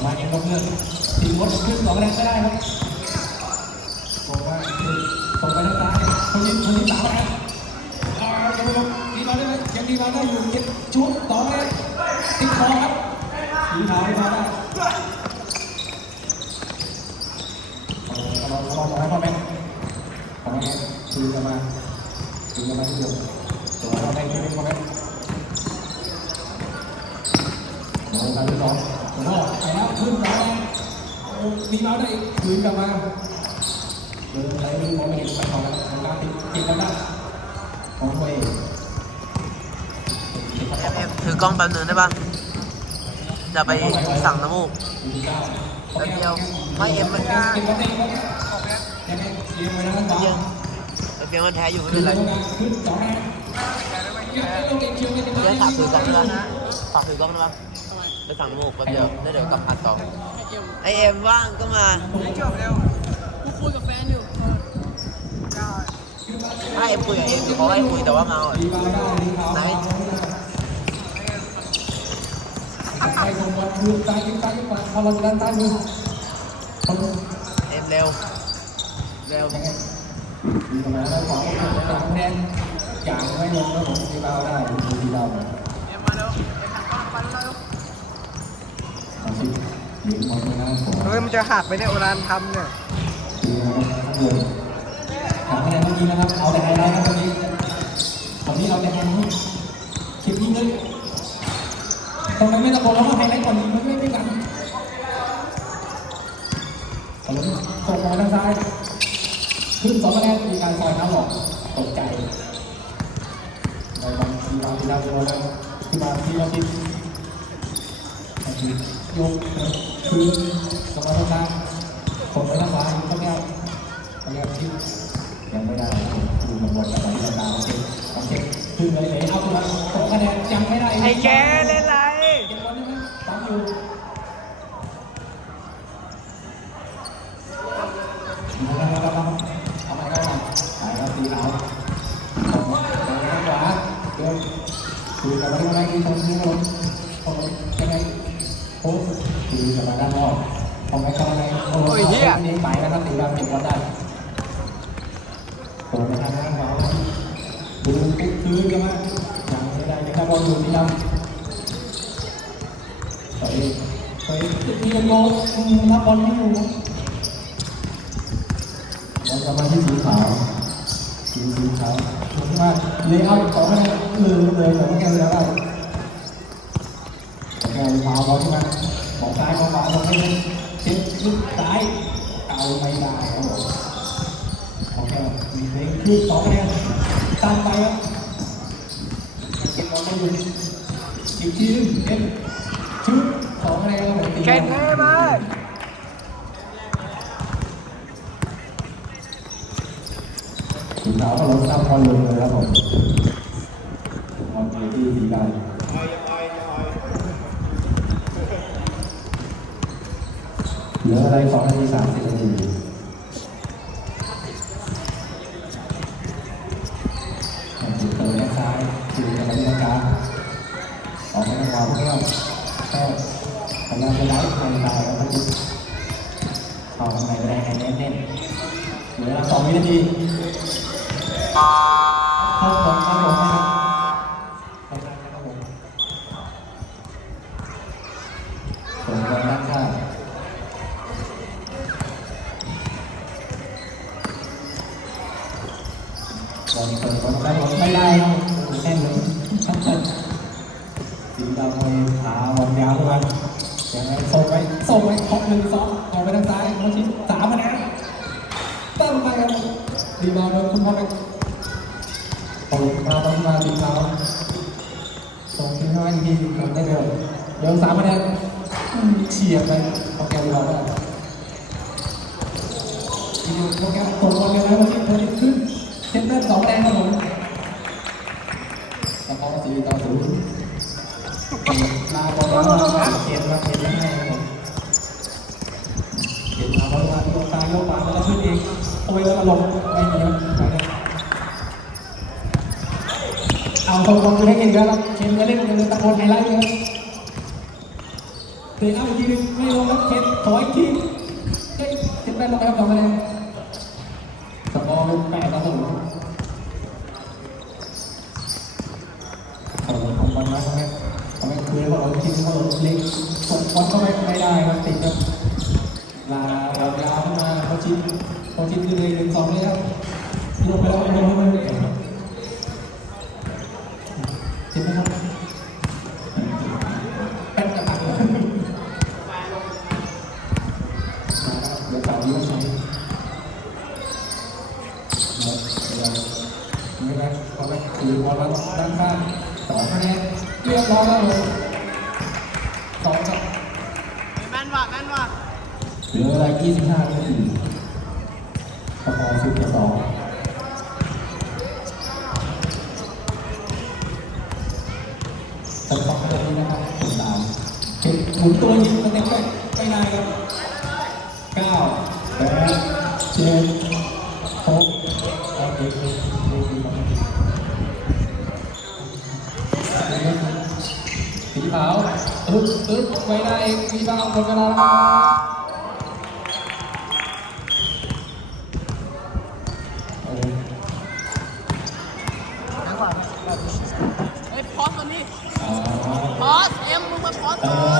ประมาณนี้ลงเลือกตีมดขึ้นสองแนนก็ได้ครับบอกว่าส่งไปทางซ้ายคนยิงคนยิงสามคะแนนอ่ายังไม่ลงดีมาได้ไหมยังดีมาได้อยู่เจ็ดชุดสองคะแนนติดคอครับสีขาวมาได้เราเราเราเราแม่ทำไมคือจะมาคือจะมาที่เดียวตัวเราได้ที่เป็นคนแม่โอ้การที่สอง โอ้ไปแล้วขึ้นแล้วโอ้มีมาได้คืนกลับมาเดินอะไรไม่รู้มองไม่เห็นไปของแล้วทำการติดติดแล้วนะของตัวเองเอ็มเอ็มถือกล้องแป๊บนึงได้ปะจะไปสั่งน้ำมูกแป๊บเดียวไม่เอ็มมันเก็บไว้ในรถยังไงเรียงไว้นะน้องเพียงเพียงมันแพ้อยู่ไม่เป็นไร ขึ้นสองแอนยังไม่ลงเองเชียวไม่เป็นไรเดี๋ยวฝากถือกล้องด้วยนะฝากถือกล้องด้วยปะไปสั่งน้ำมูกแป๊บเดียวแล้วเดี๋ยวกลับอัดต่อไอเอ็มว่างก็มาจบเร็วกูคุยกับแฟนอยู่ถ้าเอ็มคุยกับเอ็มเขาให้คุยแต่ว่ามาอะดีมาได้ดีขาวไหนไปตรงวันคือตายยิ่งตายยิ่งกว่าพอเราจะดันตายมือคนเอ็มเร็ว เร็ว ยังไงดีมาแล้วขวาสามแนนอย่างไม่ลงแล้วผมดีมาได้ดีดีเราเอ็มมาเร็วเอ็มหันกล้องมาเร็วสามสิบหรือมองไปหน้าผมเฮ้ยมันจะหักไปเนี่ยเวลาทำเนี่ยดีนะครับข้างบนถามคะแนนเมื่อกี้นะครับ เอาแต่ไฮไลท์ครับตอนนี้ตอนนี้เอาแต่ไฮไลท์คลิปนี้เลยตรงนั้นไม่ตะโกนแล้วว่าไฮไลท์ก่อนมันไม่ไม่กันเอาเลยส่งบอลทางซ้าย ขึ้นสองคะแนนมีการซอยน้ำหลอกตกใจ ในบาทีบางทีเราจะที่มาที่เราคิดบางทียกคืนสมรรถนะส่งไปทางซ้ายเขาแก้วเขาแก้ที่ยังไม่ได้ดูมันวนกับอะไรที่ตามโอเคโอเคคืนเลยเลยเอาตัวสองคะแนนยังไม่ได้ไอ้แกเล่นไร เก็บบอลได้ไหมตามอยู่นะครับครับเอาไปได้ไหมไปครับตีเอาขวาเดิน คุยกับอะไรอะไรที่ตรงนี้ลงตรงยังไงโค้ชคุยกับด้านนอกตรงไหนตรงไหนโอ้ยเฮียนี่ไปแล้วครับตีเราเก็บบอลได้ตรงไปทางด้านขวาดูติดคืนกันมายังไม่ได้ยังได้บอลอยู่ที่ดำไปไปตีกันโลรับบอลไม่อยู่บอลกลับมาที่สีขาว สีสีขาวผมว่าเลเยอร์ของมันลืมเลยผมแกเลยได้แกฟาวบอลใช่ไหมบอกซ้ายของขวาบอกให้เช็ดลูกซ้ายเอาไม่ได้ครับผมโอเคมีเพลงคือสองคะแนนตามไปครับเก็บบอลไม่อยู่อีกทีนึงเป็นชุดสองคะแนนครับผมแข่งแน่มาก สีขาวก็ลดซ้ำพอลงเลยครับผมบอลเจที่สีดำเหลืออะไรสองนาทีสามสิบนาทีจุดเติมด้านซ้ายจุดกลับมาที่ตรงกลางออกมาทางขวาเพื่อนก็พยายามจะไล่ทางซ้ายแล้วก็จุดเข้าทางไหนก็ได้ให้เน้นๆเหลือสองวินาที เข้าของเข้าของนะครับเข้าได้นะครับผมส่งบอลด้านข้างบอลเปิดบอลได้บอลไม่ได้ครับแน่นเลยทั้งเปิดสีดำเลยขาบอลยาวเข้ามายังไงส่งไปส่งไปท็อปหนึ่งสองออกไปทางซ้ายน้องชิ้นสามคะแนนเติมไปครับรีบอลโดนคุณพ่อไป ตกมาต้องมาตีเท้าส่งทิ้งไว้อีกทีทำได้เร็วเร็วสามคะแนนเฉียบไปโปรแกรมเราได้โปรแกรมตกบอลกันแล้ววันนี้วันนี้ขึ้นเซนเตอร์สองแนนครับผมสกอร์สี่ต่อศูนย์ลาบอลแล้วเขียนมาเขียนยังไงครับผมเขียนมาบอลมาโยกตายโยกมาแล้วขึ้นเองโอ้ยแล้วก็ลงไม่มีครับ ไปเลยเอาคนคนเล่นกันเยอะแล้วเกมก็เล่นกันตะโกนไฮไลท์เลยเตะเอาอีกทีนึงไม่ลงแล้วเข็นถอยอีกทีเฮ้ยเข็นได้ลงแล้วกลับมาเลยสกอร์เป็นแปดต่อศูนย์เอาของบอลมาทำไมทำไมคือว่าเราคิดว่าเล็กส่งบอลเข้าไปไม่ได้ครับติดครับลาเรายาวขึ้นมาเขาชิดเขาชิดคือเลยหนึ่งสองเลยครับลงไปแล้วลงไปเลยเจ็บไหมครับแป้นกระตักเเดี๋ยวเก่าเยอะใช้นี่นะพอไปคือบอลด้านข้างสองคะแนนเรียบร้อยแล้วเลยสองกับแม่นว่ะแม่นว่ะเหลืออะไร25นาทีสกอร์10ต่อ2แต่สองคะแนนนี้นะครับติดตามเก็บหมุนตัวยิงสเต็ปไปไม่ได้ครับเก้าแปดเจ็ดหกโอเคสี ขาวอึ๊บอึ๊บไว้ได้เองสีขาวหมดเวลาแล้วเออเฮ้ยพอสตัวนี้อ่าพอสเอ็มมึงมาพอสเอ่อทางสีขาว